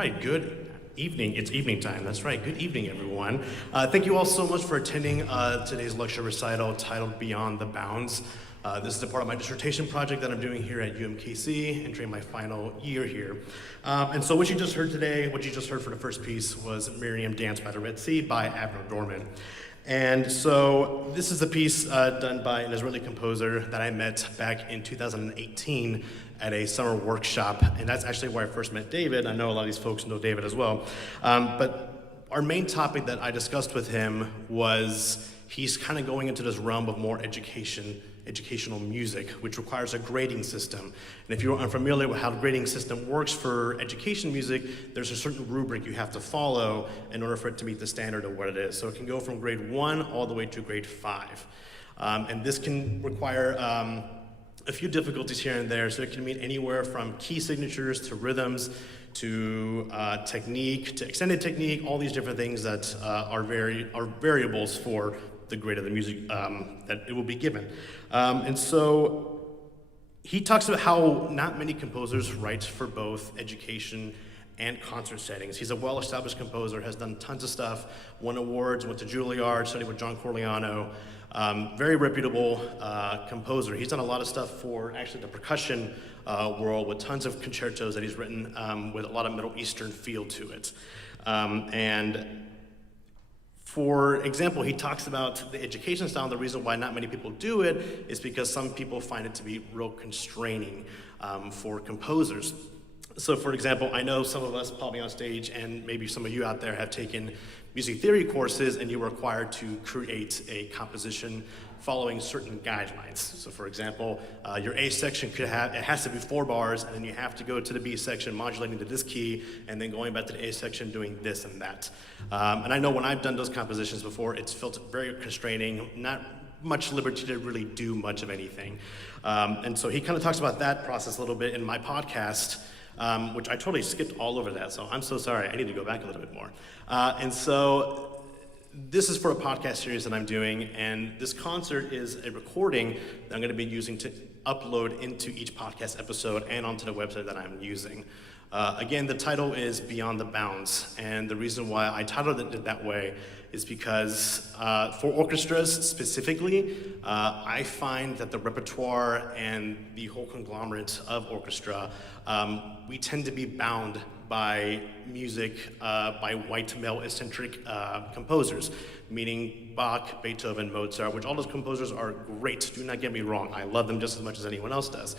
right, good evening. It's evening time, that's right. Good evening, everyone. Thank you all so much for attending today's lecture recital titled Beyond the Bounds. This is a part of my dissertation project that I'm doing here at UMKC, entering my final year here. And so what you just heard today, what you just heard for the first piece was Miriam Dance by the Red Sea by Avner Dorman. And so this is a piece done by an Israeli composer that I met back in 2018 at a summer workshop, and that's actually where I first met David. I know a lot of these folks know David as well. But our main topic that I discussed with him was he's kind of going into this realm of more educational music, which requires a grading system. And if you're unfamiliar with how the grading system works for education music, there's a certain rubric you have to follow in order for it to meet the standard of what it is. So it can go from grade 1 all the way to grade 5. And this can require a few difficulties here and there. So it can mean anywhere from key signatures to rhythms to technique to extended technique, all these different things that are variables for the grade of the music that it will be given. And so he talks about how not many composers write for both education and concert settings. He's a well-established composer, has done tons of stuff, won awards, went to Juilliard, studied with John Corigliano, very reputable composer. He's done a lot of stuff for actually the percussion world with tons of concertos that he's written with a lot of Middle Eastern feel to it. And for example, he talks about the education style, and the reason why not many people do it is because some people find it to be real constraining for composers. So for example, I know some of us probably on stage, and maybe some of you out there have taken music theory courses, and you were required to create a composition following certain guidelines. So for example, your A section it has to be 4 bars, and then you have to go to the B section modulating to this key, and then going back to the A section doing this and that. And I know when I've done those compositions before, it's felt very constraining, not much liberty to really do much of anything. And so he kind of talks about that process a little bit in my podcast, which I totally skipped all over that, so I'm so sorry. I need to go back a little bit more. And so this is for a podcast series that I'm doing, and this concert is a recording that I'm going to be using to upload into each podcast episode and onto the website that I'm using. Again, the title is Beyond the Bounds, and the reason why I titled it that way is because for orchestras specifically, I find that the repertoire and the whole conglomerate of orchestra, we tend to be bound by music by white male-eccentric composers, meaning Bach, Beethoven, Mozart, which all those composers are great, do not get me wrong. I love them just as much as anyone else does.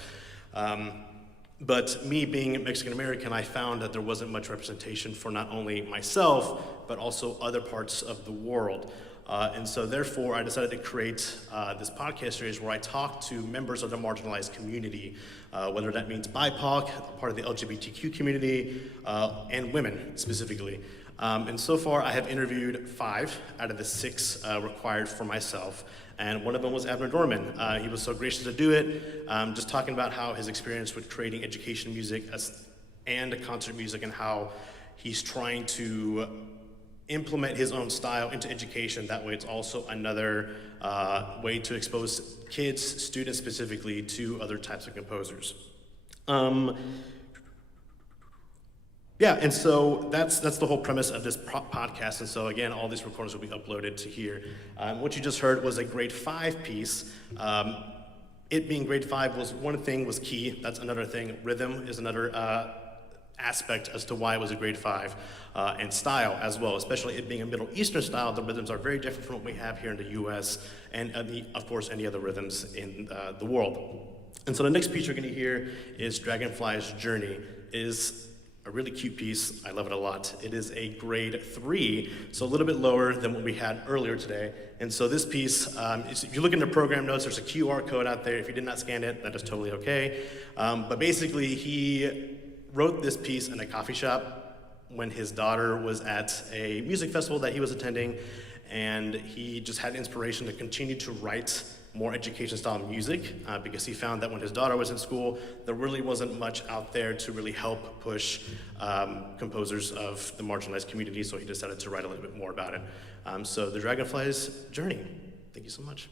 But me being Mexican-American, I found that there wasn't much representation for not only myself, but also other parts of the world. And so therefore, I decided to create this podcast series where I talk to members of the marginalized community, whether that means BIPOC, part of the LGBTQ community, and women specifically. And so far, I have interviewed 5 out of the 6 required for myself. And one of them was Avner Dorman. He was so gracious to do it, just talking about how his experience with creating education music and concert music, and how he's trying to implement his own style into education. That way it's also another way to expose kids, students specifically, to other types of composers. Yeah, and so that's the whole premise of this podcast. And so again, all these recordings will be uploaded to here. What you just heard was a grade 5 piece. It being grade 5 was one thing was key. That's another thing. Rhythm is another aspect as to why it was a grade 5, and style as well, especially it being a Middle Eastern style. The rhythms are very different from what we have here in the US, and of course any other rhythms in the world. And so the next piece you're going to hear is Dragonfly's Journey. It is a really cute piece. I love it a lot. It is a grade 3, so a little bit lower than what we had earlier today. And so this piece, if you look in the program notes, there's a QR code out there. If you did not scan it, that is totally okay. But basically, he wrote this piece in a coffee shop when his daughter was at a music festival that he was attending, and he just had inspiration to continue to write more education style music because he found that when his daughter was in school, there really wasn't much out there to really help push composers of the marginalized community, so he decided to write a little bit more about it. So the Dragonfly's Journey. Thank you so much.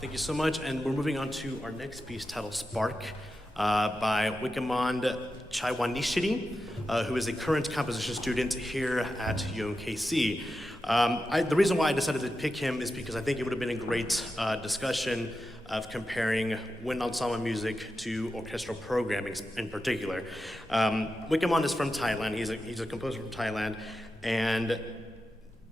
Thank you so much, and we're moving on to our next piece titled Spark by Chaiwanichsiri, who is a current composition student here at UMKC. The reason why I decided to pick him is because I think it would have been a great discussion of comparing wind ensemble music to orchestral programming in particular. Wikamon is from Thailand. He's a composer from Thailand, and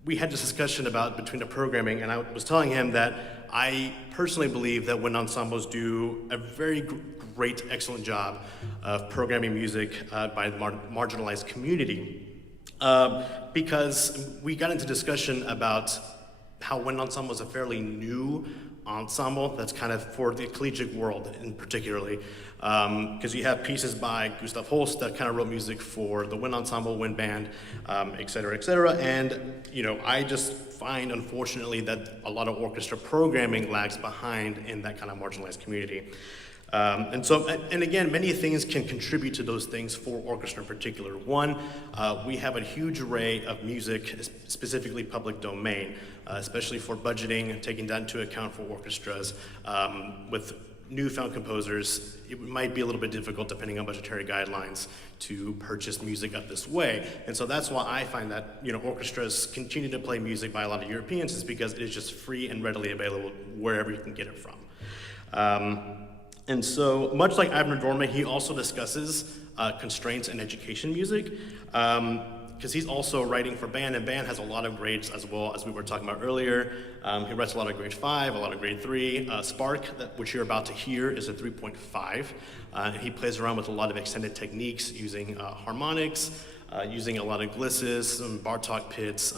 we had this discussion about between the programming, and I was telling him that I personally believe that wind ensembles do a very great, excellent job of programming music by the marginalized community. Because we got into discussion about how wind ensemble is a fairly new ensemble that's kind of for the collegiate world in particularly. Because you have pieces by Gustav Holst that kind of wrote music for the wind ensemble, wind band, et cetera, et cetera. And I just find, unfortunately, that a lot of orchestra programming lags behind in that kind of marginalized community. And again, many things can contribute to those things for orchestra in particular. One, we have a huge array of music, specifically public domain, especially for budgeting, taking that into account for orchestras. With newfound composers, it might be a little bit difficult, depending on budgetary guidelines, to purchase music up this way. And so that's why I find that orchestras continue to play music by a lot of Europeans, is because it is just free and readily available wherever you can get it from. And so, much like Avner Dorman, he also discusses constraints in education music, because he's also writing for band, and band has a lot of grades as well, as we were talking about earlier. He writes a lot of grade 5, a lot of grade 3. Spark, which you're about to hear, is a 3.5. And he plays around with a lot of extended techniques, using harmonics, using a lot of glisses, some Bartok pits,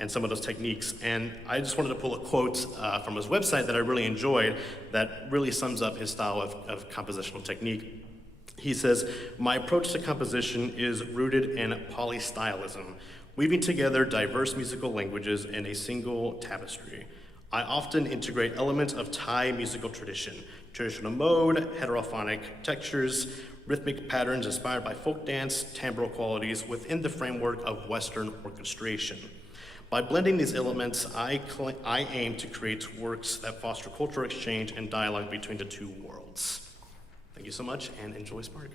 and some of those techniques. And I just wanted to pull a quote from his website that I really enjoyed that really sums up his style of compositional technique. He says, "My approach to composition is rooted in polystylism, weaving together diverse musical languages in a single tapestry. I often integrate elements of Thai musical tradition, traditional mode, heterophonic textures, rhythmic patterns inspired by folk dance, timbral qualities within the framework of Western orchestration. By blending these elements, I aim to create works that foster cultural exchange and dialogue between the two worlds." Thank you so much, and enjoy Spark.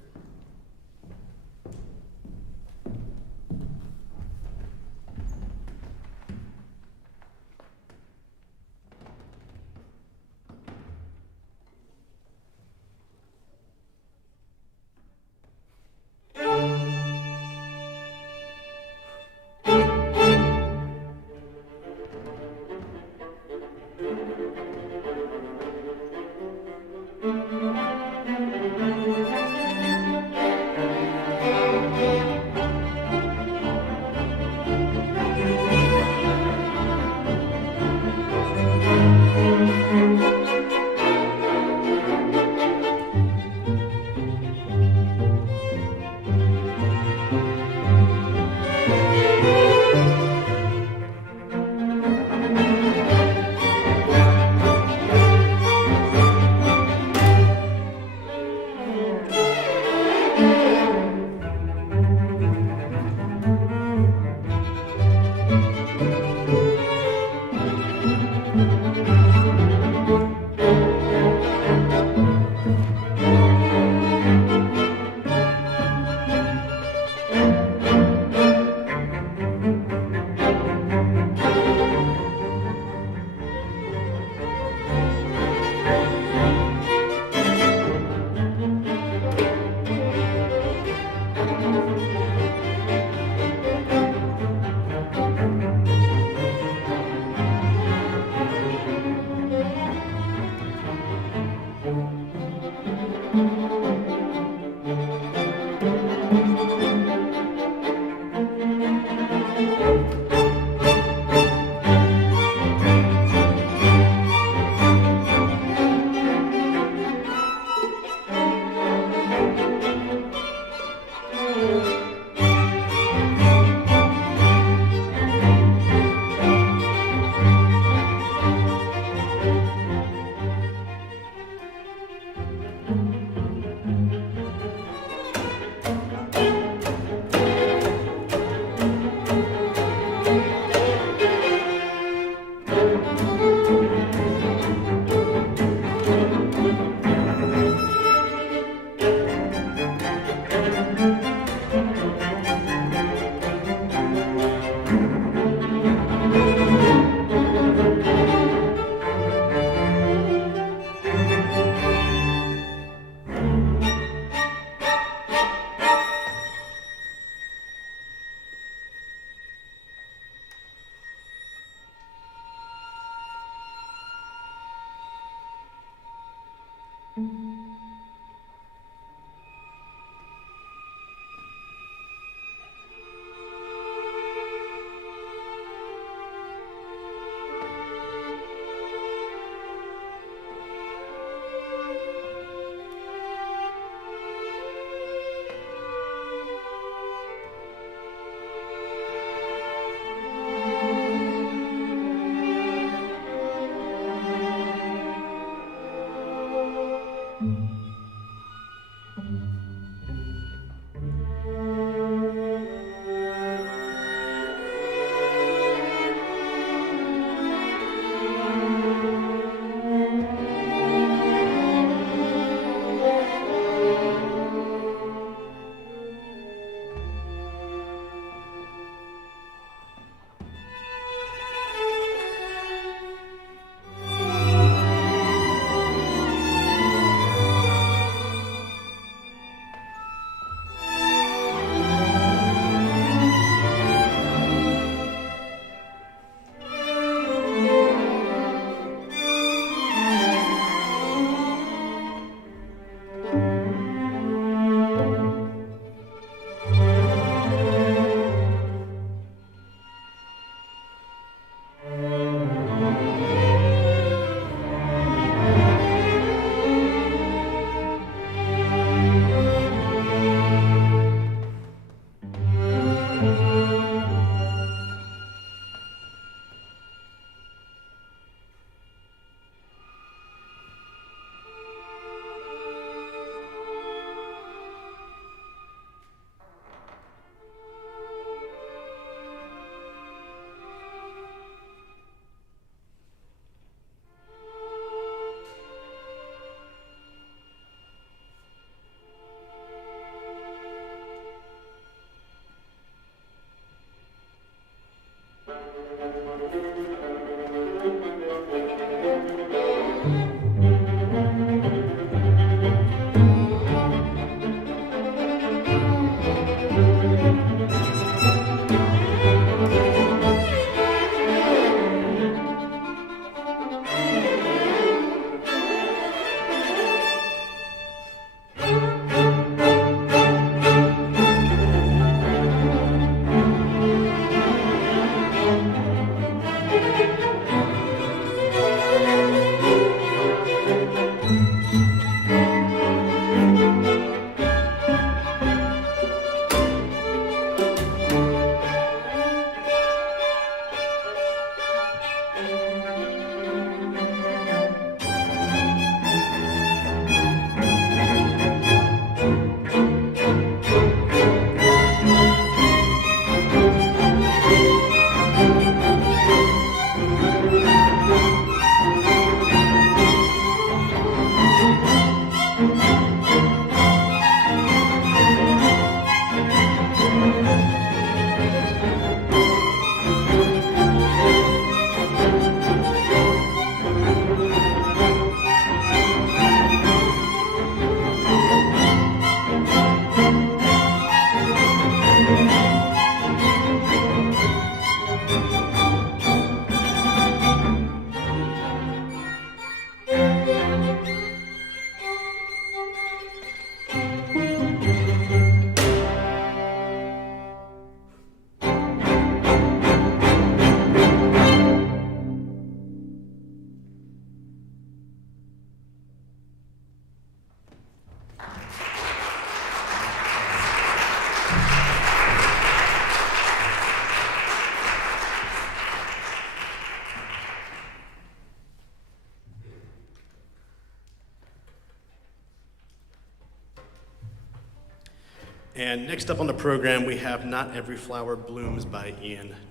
And next up on the program, we have Not Every Flower Blooms by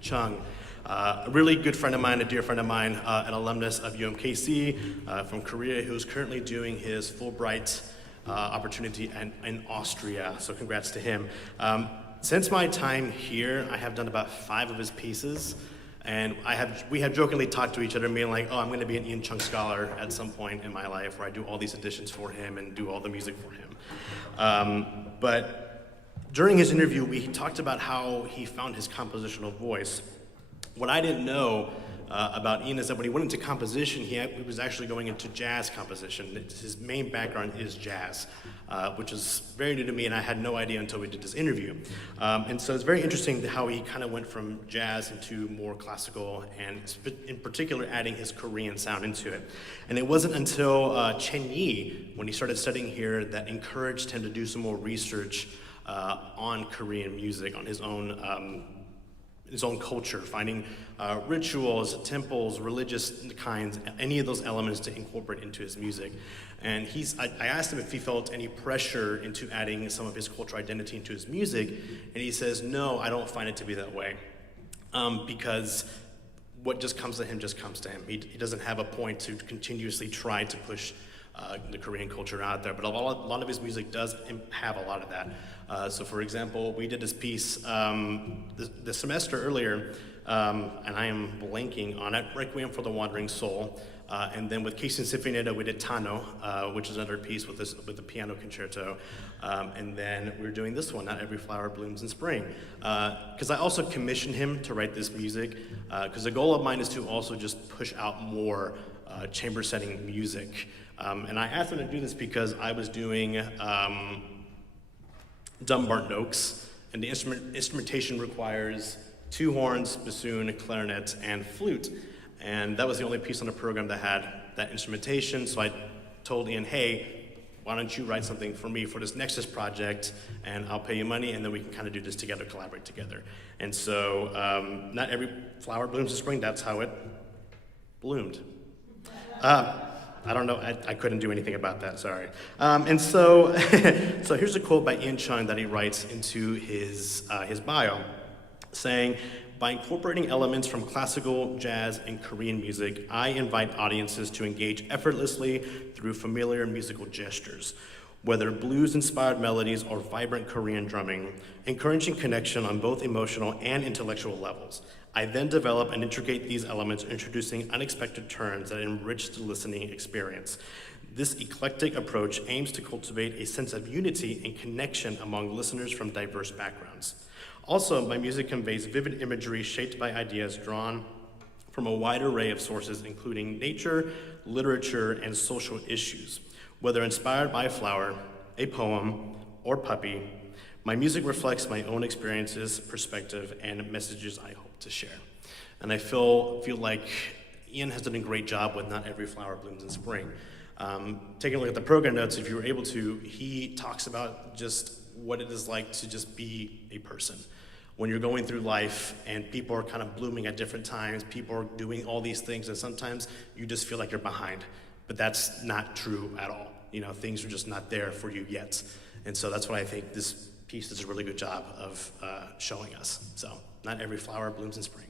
Chung. A really good friend of mine, a dear friend of mine, an alumnus of UMKC from Korea, who's currently doing his Fulbright opportunity in Austria. So congrats to him. Since my time here, I have done about 5 of his pieces, and we have jokingly talked to each other, being like, oh, I'm going to be an Ian Chung scholar at some point in my life, where I do all these editions for him and do all the music for him. But during his interview, we talked about how he found his compositional voice. What I didn't know about Ian is that when he went into composition, he was actually going into jazz composition. His main background is jazz, which is very new to me, and I had no idea until we did this interview. And so it's very interesting how he kind of went from jazz into more classical, and in particular adding his Korean sound into it. And it wasn't until Chen Yi, when he started studying here, that encouraged him to do some more research on Korean music, on his own culture, finding rituals, temples, religious kinds, any of those elements to incorporate into his music. And I asked him if he felt any pressure into adding some of his cultural identity into his music, and he says, no, I don't find it to be that way. Because what just comes to him just comes to him. He doesn't have a point to continuously try to push the Korean culture out there, but a lot of his music does have a lot of that. So for example, we did this piece the semester earlier, and I am blanking on it, Requiem for the Wandering Soul. And then with Casey Sinfonietta, we did Tano, which is another piece with the piano concerto. And then we're doing this one, Not Every Flower Blooms in Spring. Because I also commissioned him to write this music, because the goal of mine is to also just push out more chamber setting music. And I asked him to do this because I was doing Dumbarton Oaks, and the instrumentation requires 2 horns, bassoon, clarinet, and flute. And that was the only piece on the program that had that instrumentation, so I told Ian, hey, why don't you write something for me for this Nexus project, and I'll pay you money, and then we can kind of do this together, collaborate together. And so, Not Every Flower Blooms in Spring, that's how it bloomed. I don't know, I couldn't do anything about that, sorry. And so, so here's a quote by Ian Chung that he writes into his bio, saying, by incorporating elements from classical, jazz, and Korean music, I invite audiences to engage effortlessly through familiar musical gestures, whether blues-inspired melodies or vibrant Korean drumming, encouraging connection on both emotional and intellectual levels. I then develop and integrate these elements, introducing unexpected turns that enrich the listening experience. This eclectic approach aims to cultivate a sense of unity and connection among listeners from diverse backgrounds. Also, my music conveys vivid imagery shaped by ideas drawn from a wide array of sources, including nature, literature, and social issues. Whether inspired by a flower, a poem, or puppy, my music reflects my own experiences, perspective, and messages I hope to share. And I feel like Ian has done a great job with Not Every Flower Blooms in Spring. Taking a look at the program notes, if you were able to, he talks about just what it is like to just be a person. When you're going through life and people are kind of blooming at different times, people are doing all these things, and sometimes you just feel like you're behind. But that's not true at all. You know, things are just not there for you yet. And so that's what I think this piece does a really good job of showing us. So, Not Every Flower Blooms in Spring.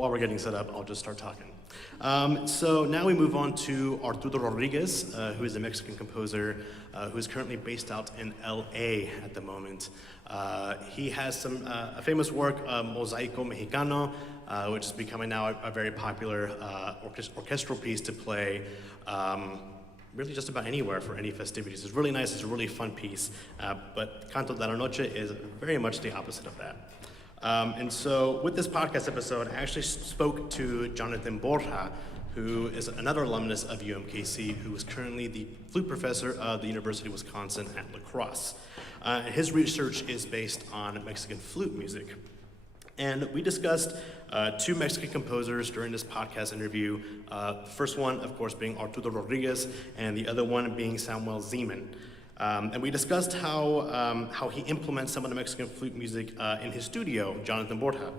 while we're getting set up, I'll just start talking. So now we move on to Arturo Rodríguez, who is a Mexican composer who is currently based out in LA at the moment. He has some a famous work, Mosaico Mexicano, which is becoming now a very popular orchestral piece to play really just about anywhere for any festivities. It's really nice, it's a really fun piece, but Canto de la Noche is very much the opposite of that. And so with this podcast episode, I actually spoke to Jonathan Borja, who is another alumnus of UMKC, who is currently the flute professor of the University of Wisconsin at La Crosse. His research is based on Mexican flute music. And we discussed two Mexican composers during this podcast interview. The first one, of course, being Arturo Rodríguez, and the other one being Samuel Zeman. And we discussed how he implements some of the Mexican flute music in his studio, Jonathan Borja.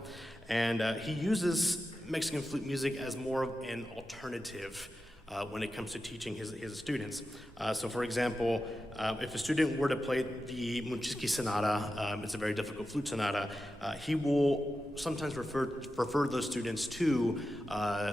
And he uses Mexican flute music as more of an alternative when it comes to teaching his students. So for example, if a student were to play the Munchitsky Sonata, it's a very difficult flute sonata, he will sometimes refer those students to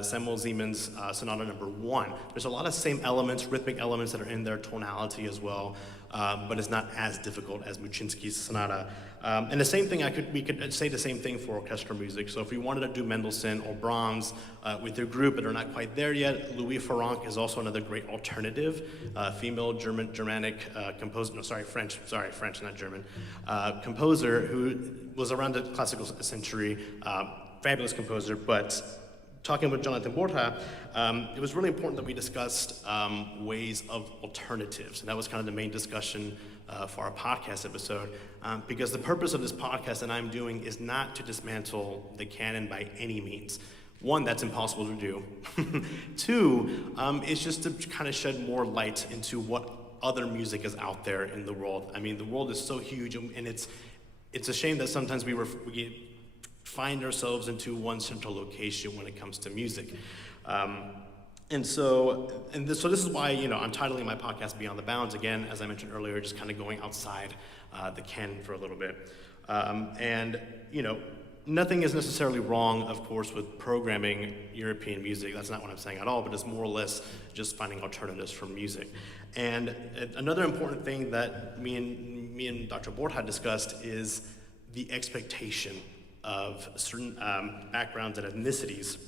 Samuel Zeman's Sonata number 1. There's a lot of same elements, rhythmic elements that are in their tonality as well, but it's not as difficult as Munchitsky's Sonata. And the same thing, we could say the same thing for orchestral music. So if we wanted to do Mendelssohn or Brahms with your group but are not quite there yet, Louis Farrenc is also another great alternative, female Germanic composer, French, not German, composer who was around the classical century, fabulous composer, but talking with Jonathan Borja, it was really important that we discussed ways of alternatives, and that was kind of the main discussion for our podcast episode, because the purpose of this podcast that I'm doing is not to dismantle the canon by any means. One, that's impossible to do. Two, it's just to kind of shed more light into what other music is out there in the world. I mean, the world is so huge, and it's a shame that sometimes we find ourselves into one central location when it comes to music. So this is why, I'm titling my podcast Beyond the Bounds, again, as I mentioned earlier, just kind of going outside the canon for a little bit. Nothing is necessarily wrong, of course, with programming European music. That's not what I'm saying at all, but it's more or less just finding alternatives for music. And another important thing that me and Dr. Borja discussed is the expectation of certain backgrounds and ethnicities.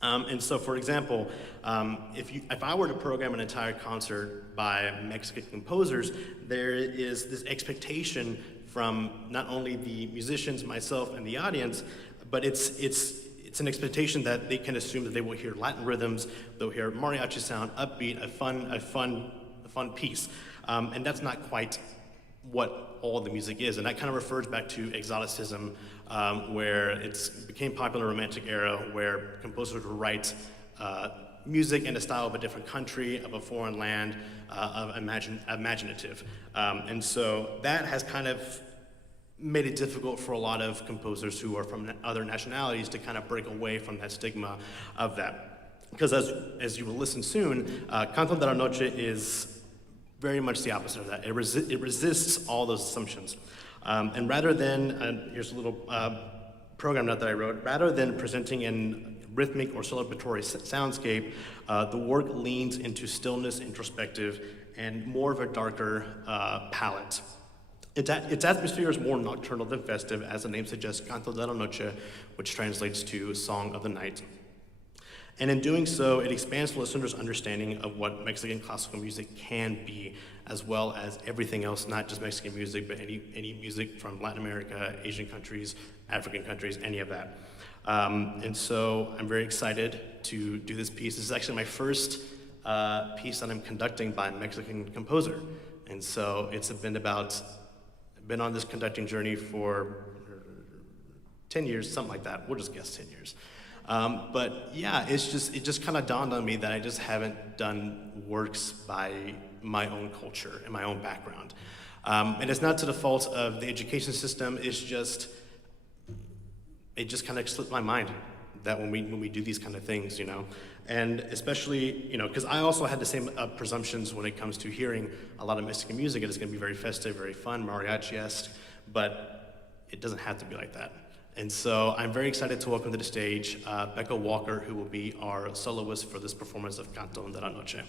And so, for example, if I were to program an entire concert by Mexican composers, there is this expectation from not only the musicians, myself, and the audience, but it's an expectation that they can assume that they will hear Latin rhythms, they'll hear mariachi sound, upbeat, a fun piece, and that's not quite what all the music is, and that kind of refers back to exoticism, where it became popular in the Romantic era, where composers would write music in the style of a different country, of a foreign land, imaginative. And so that has kind of made it difficult for a lot of composers who are from other nationalities to kind of break away from that stigma of that. Because as you will listen soon, Canto de la Noche is very much the opposite of that. It resists all those assumptions. And rather than, here's a little program note that I wrote, rather than presenting in rhythmic or celebratory soundscape, the work leans into stillness, introspective, and more of a darker palette. Its atmosphere is more nocturnal than festive, as the name suggests, Canto de la Noche, which translates to Song of the Night. And in doing so, it expands the listener's understanding of what Mexican classical music can be, as well as everything else, not just Mexican music, but any music from Latin America, Asian countries, African countries, any of that. And so I'm very excited to do this piece. This is actually my first piece that I'm conducting by a Mexican composer. And so it's been on this conducting journey for 10 years, something like that. We'll just guess 10 years. But yeah, it just kind of dawned on me that I just haven't done works by my own culture and my own background. And it's not to the fault of the education system, it just kind of slipped my mind that when we do these kind of things, and especially, because I also had the same presumptions when it comes to hearing a lot of Mexican music. It is going to be very festive, very fun, mariachi-esque, but it doesn't have to be like that. And so I'm very excited to welcome to the stage Bekah Walker, who will be our soloist for this performance of Canto de la Noche.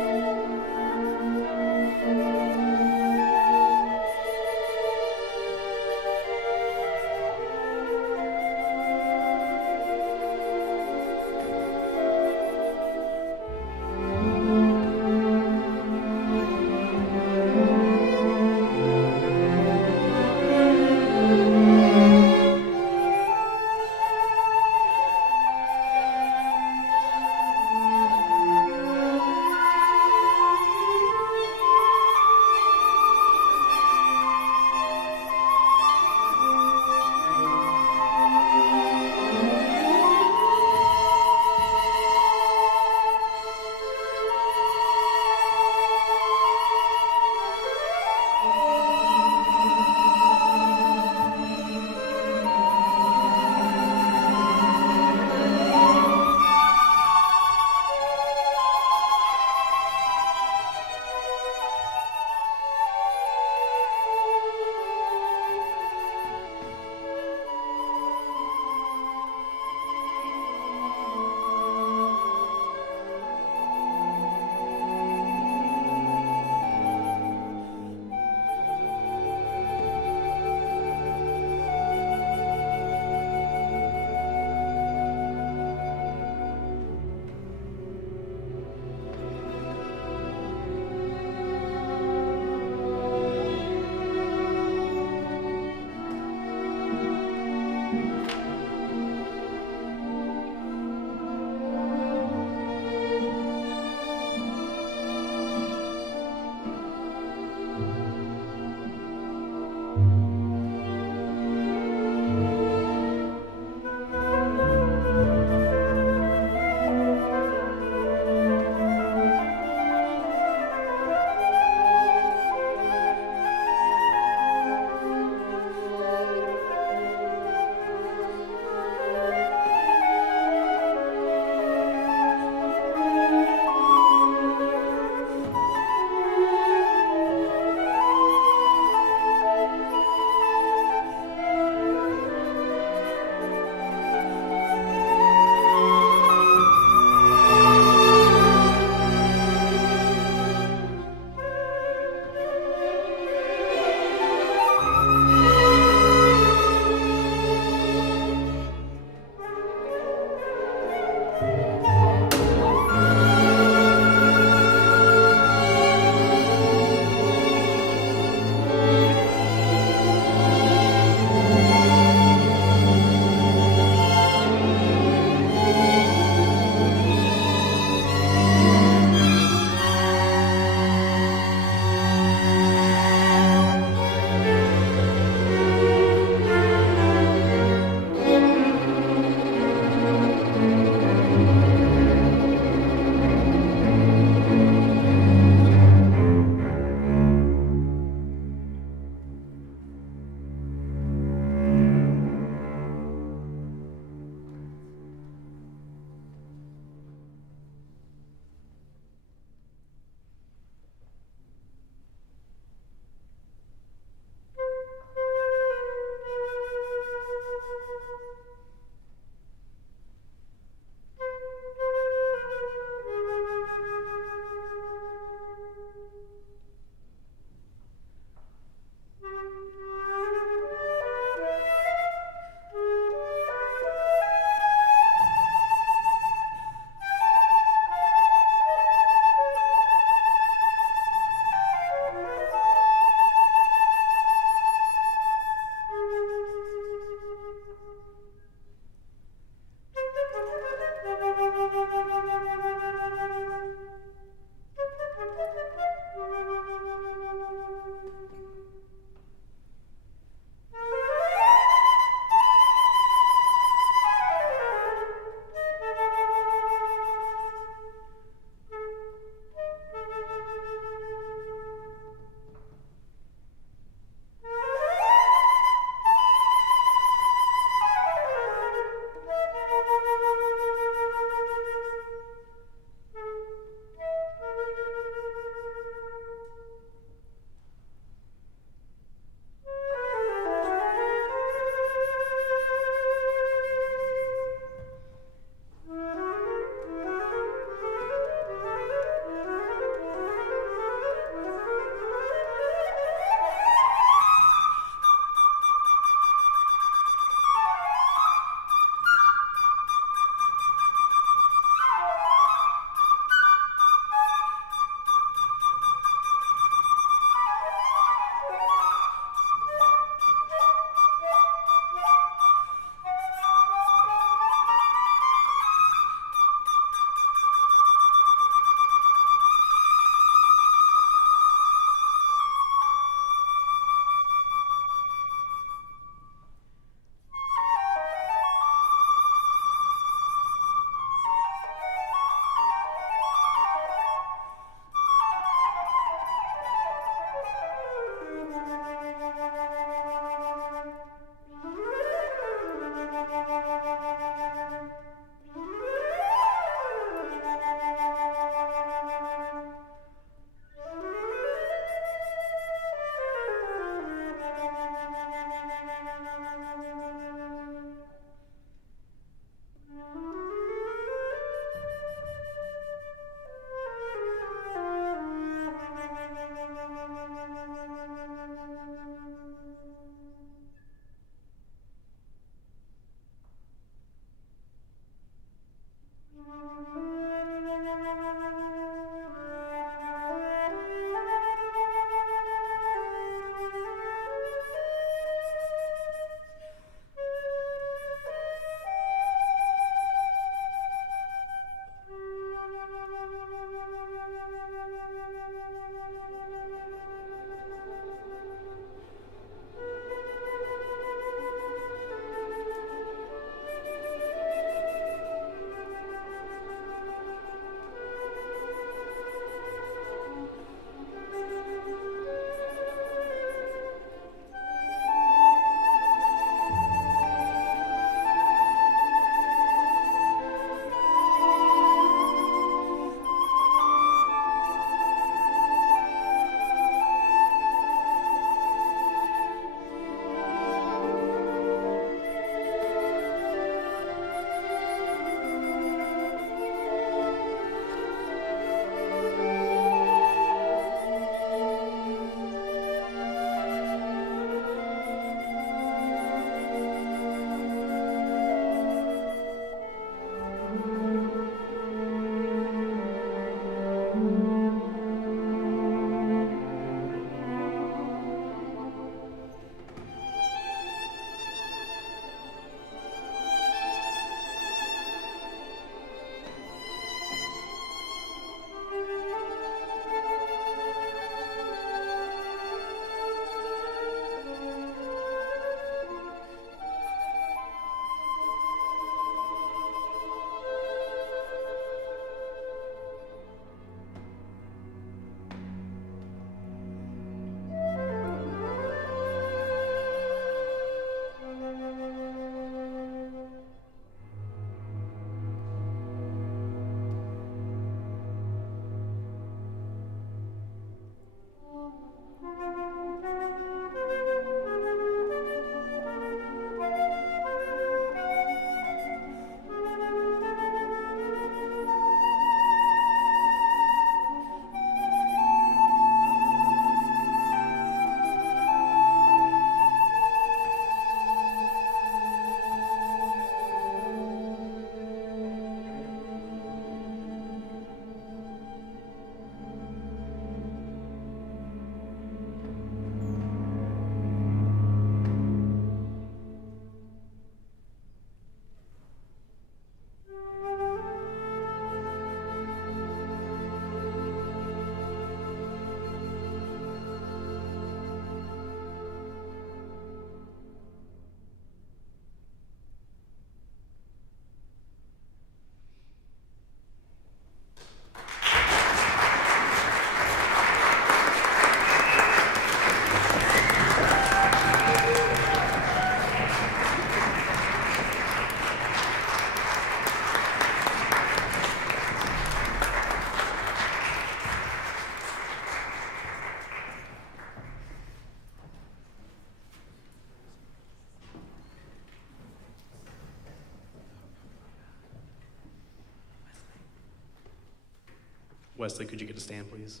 Wesley, could you get a stand, please?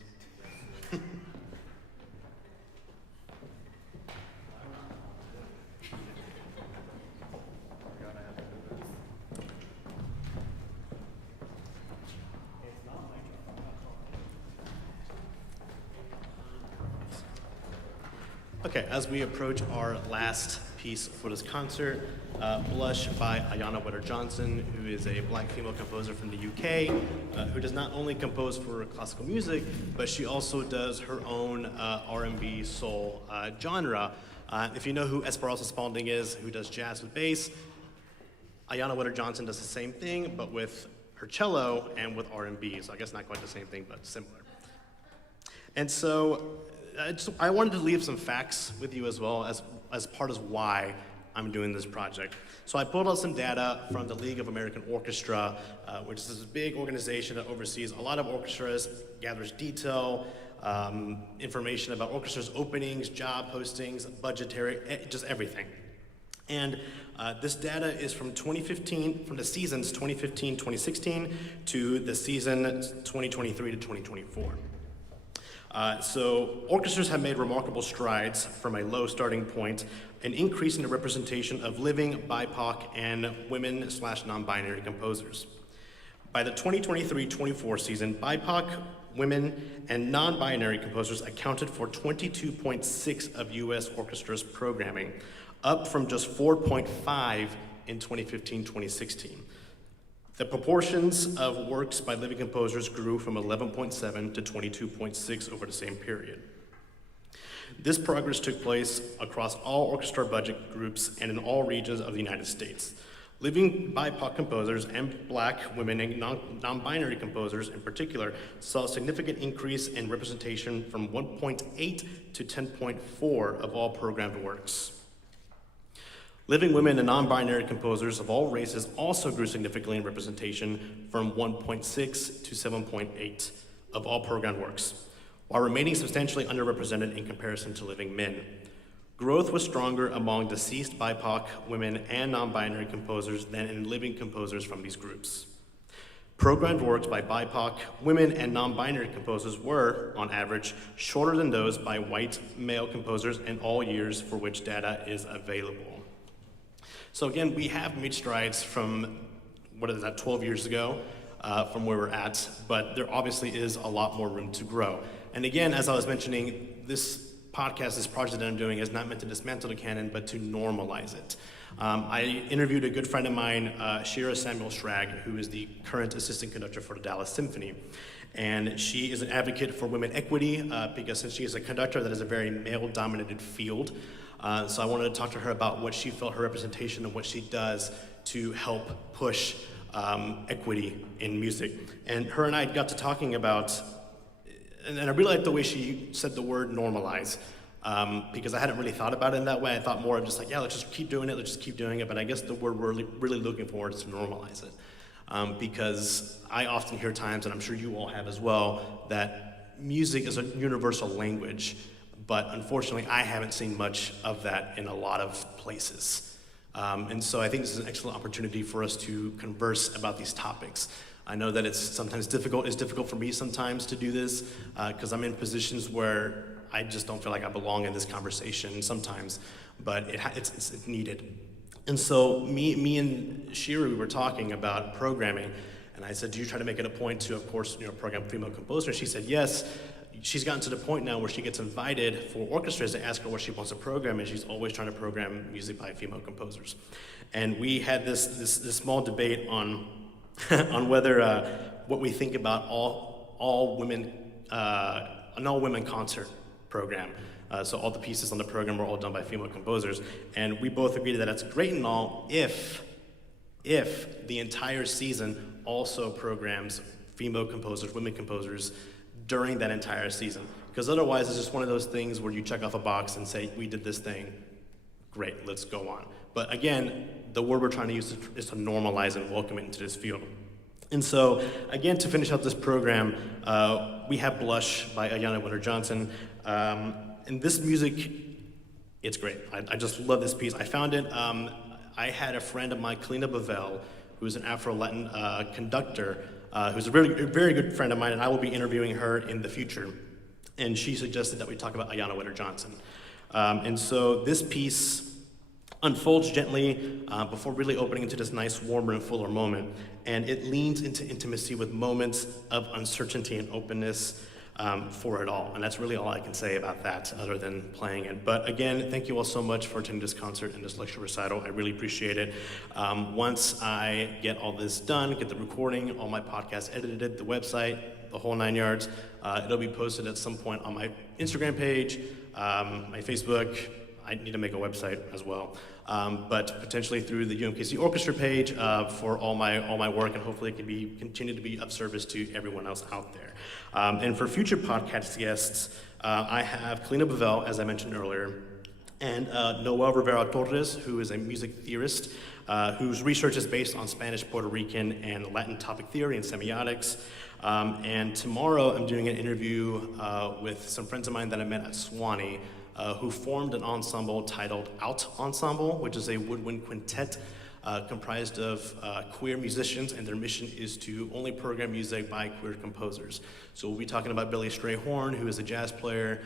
Okay, as we approach our last piece for this concert, Blush by Ayanna Witter-Johnson, who is a black female composer from the UK, who does not only compose for classical music, but she also does her own R&B soul genre. If you know who Esperanza Spalding is, who does jazz with bass, Ayanna Witter-Johnson does the same thing, but with her cello and with R&B, so I guess not quite the same thing, but similar. And so I wanted to leave some facts with you as well as part of why I'm doing this project. So I pulled out some data from the League of American Orchestra, which is this big organization that oversees a lot of orchestras, gathers detail, information about orchestras' openings, job postings, budgetary, just everything. And this data is from 2015, from the seasons 2015-2016 to the season 2023 to 2024. So orchestras have made remarkable strides from a low starting point, an increase in the representation of living, BIPOC, and women/non-binary composers. By the 2023-24 season, BIPOC, women, and non-binary composers accounted for 22.6% of US orchestras' programming, up from just 4.5% in 2015-2016. The proportions of works by living composers grew from 11.7 to 22.6 over the same period. This progress took place across all orchestra budget groups and in all regions of the United States. Living BIPOC composers and Black, women, and non-binary composers in particular saw a significant increase in representation from 1.8 to 10.4 of all programmed works. Living women and non-binary composers of all races also grew significantly in representation from 1.6 to 7.8 of all programmed works, while remaining substantially underrepresented in comparison to living men. Growth was stronger among deceased BIPOC women and non-binary composers than in living composers from these groups. Programmed works by BIPOC women and non-binary composers were, on average, shorter than those by white male composers in all years for which data is available. So again, we have made strides from, 12 years ago, from where we're at, but there obviously is a lot more room to grow. And again, as I was mentioning, this podcast, this project that I'm doing is not meant to dismantle the canon, but to normalize it. I interviewed a good friend of mine, Shira Samuel Schrag, who is the current assistant conductor for the Dallas Symphony. And she is an advocate for women equity because since she is a conductor, that is a very male-dominated field. So I wanted to talk to her about what she felt her representation and what she does to help push equity in music. And her and I got to talking about, and I really liked the way she said the word normalize, because I hadn't really thought about it in that way. I thought more of just like, yeah, let's just keep doing it, let's just keep doing it. But I guess the word we're really looking for is to normalize it. Because I often hear times, and I'm sure you all have as well, that music is a universal language. But unfortunately, I haven't seen much of that in a lot of places. And so I think this is an excellent opportunity for us to converse about these topics. I know that it's sometimes difficult. It's difficult for me sometimes to do this because I'm in positions where I just don't feel like I belong in this conversation sometimes, but it's needed. And so me and Shira, we were talking about programming, and I said, do you try to make it a point to, of course, program female composers? She said, yes. She's gotten to the point now where she gets invited for orchestras to ask her what she wants to program, and she's always trying to program music by female composers. And we had this small debate on on whether what we think about all women an all women concert program. So all the pieces on the program were all done by female composers, and we both agreed that that's great and all if the entire season also programs female composers, women composers, during that entire season. Because otherwise it's just one of those things where you check off a box and say, we did this thing, great, let's go on. But again, the word we're trying to use is to normalize and welcome it into this field. And so, again, to finish out this program, we have Blush by Ayanna Witter-Johnson. And this music, it's great. I just love this piece. I found it, I had a friend of mine, Kalina Bavel, who's an Afro-Latin conductor, who's a very good friend of mine, and I will be interviewing her in the future. And she suggested that we talk about Ayanna Witter-Johnson. And so this piece unfolds gently before really opening into this nice, warmer and fuller moment. And it leans into intimacy with moments of uncertainty and openness for it all. And that's really all I can say about that other than playing it. But again, thank you all so much for attending this concert and this lecture recital. I really appreciate it. Once I get all this done, get the recording, all my podcasts edited, the website, the whole 9 yards, it'll be posted at some point on my Instagram page, my Facebook. I need to make a website as well, but potentially through the UMKC Orchestra page for all my work, and hopefully it can continue to be of service to everyone else out there. And for future podcast guests, I have Kalina Bavel, as I mentioned earlier, and Noel Rivera Torres, who is a music theorist whose research is based on Spanish, Puerto Rican, and Latin topic theory and semiotics. And tomorrow I'm doing an interview with some friends of mine that I met at Swanee, who formed an ensemble titled Out Ensemble, which is a woodwind quintet comprised of queer musicians, and their mission is to only program music by queer composers. So we'll be talking about Billy Strayhorn, who is a jazz player,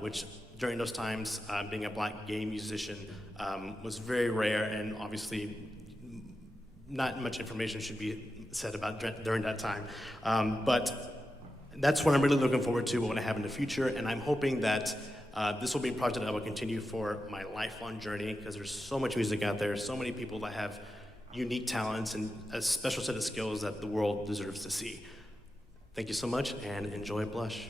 which during those times, being a Black gay musician was very rare, and obviously not much information should be said about during that time. But that's what I'm really looking forward to, what I have in the future, and I'm hoping that this will be a project that I will continue for my lifelong journey, because there's so much music out there, so many people that have unique talents and a special set of skills that the world deserves to see. Thank you so much, and enjoy Blush.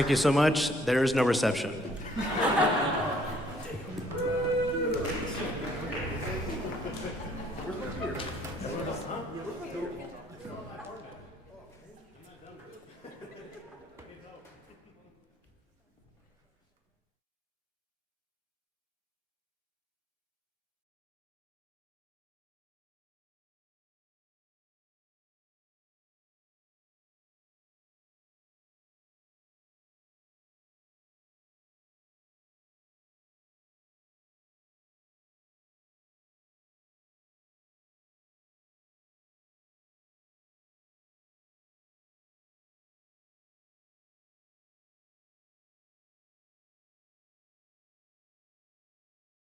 Thank you so much. There is no reception.